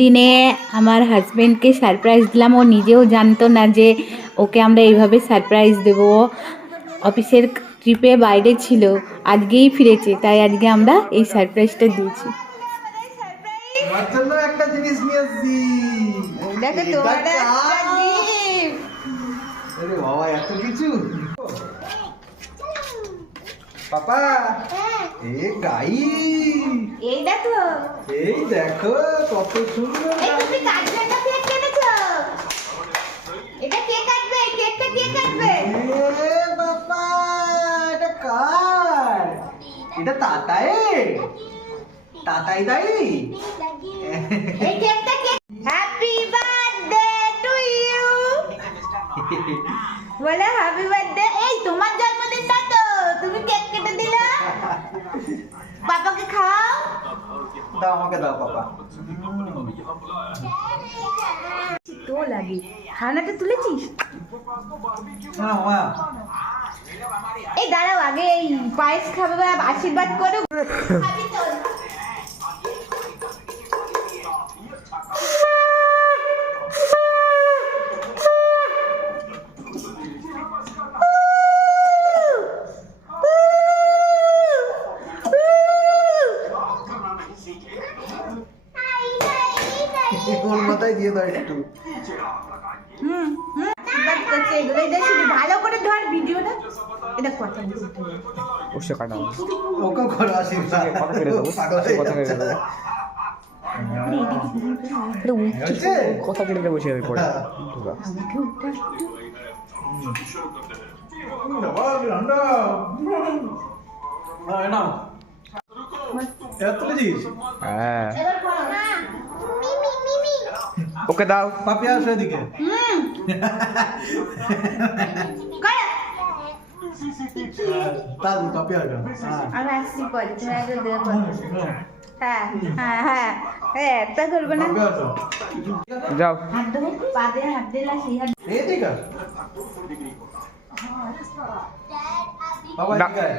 দিনে আমার হাজবেন্ডকে সারপ্রাইজ দিলাম। ও নিজেও জানতো না যে ওকে আমরা এইভাবে সারপ্রাইজ দেবো। অফিসের ট্রিপে বাইরে ছিল, আজকেই ফিরেছে, তাই আজকে আমরা এই সারপ্রাইজটা দিয়েছি। তোমার জন্য একটা জিনিস নিয়ে এসেছি। দেখো তোমার একটা gift। আরে বাবা এত কিছু। পাপা এ গাই, এই দেখো, এই দেখো কত সুন্দর। এই তুমি কার জন্য কেক এনেছো? এটা কে কাটবে? কেকটা কে কাটবে? এ বাবা এটা কার? এটা তাতাই দাই। এই কেকটা কে? Happy birthday to you. বলে হ্যাপি বার্থডে। এই তোমার জন্মদিন না তো, তুমি কেক কেটে দিলা। পাপাকে খাও। দাও আমাকে দাও পাপা। তো লাগে খানাটা তুলেছিস? না মা, এই দাঁড়াও, আগে এই পায়েস খাবে বা আশীর্বাদ করো। ওর মাথায় দিয়ে দাও একটু। আশীর্বাদ করছে এগুলো। এটা শুধু ভালো করে ধর ভিডিওটা। এটা কথা বলতে হবে। ওসে কাটা ওকে করো আশীর্বাদ। কথা কেটে দেবো কথা কেটে দেবো হচ্ছে? কথা কেটে দেবো সে পড়ে বাবা, ঠান্ডা। নাও। এত তুলেছিস? হ্যাঁ এবার করো না। মিমি মিমি। ওকে দাও পাপি আসো এদিকে। করো। দাদু পাপি আসো। হ্যাঁ। আমি আসছি পরে, তুমি আগে দেবো। হ্যাঁ হ্যাঁ হ্যাঁ হ্যাঁ, একটা করবো না। পাপি আসো। যাও হাত দেবো, পা দিয়ে হাত দিলা সেই হাত। এদিকে আস। বাবা না। এদিকে আয়।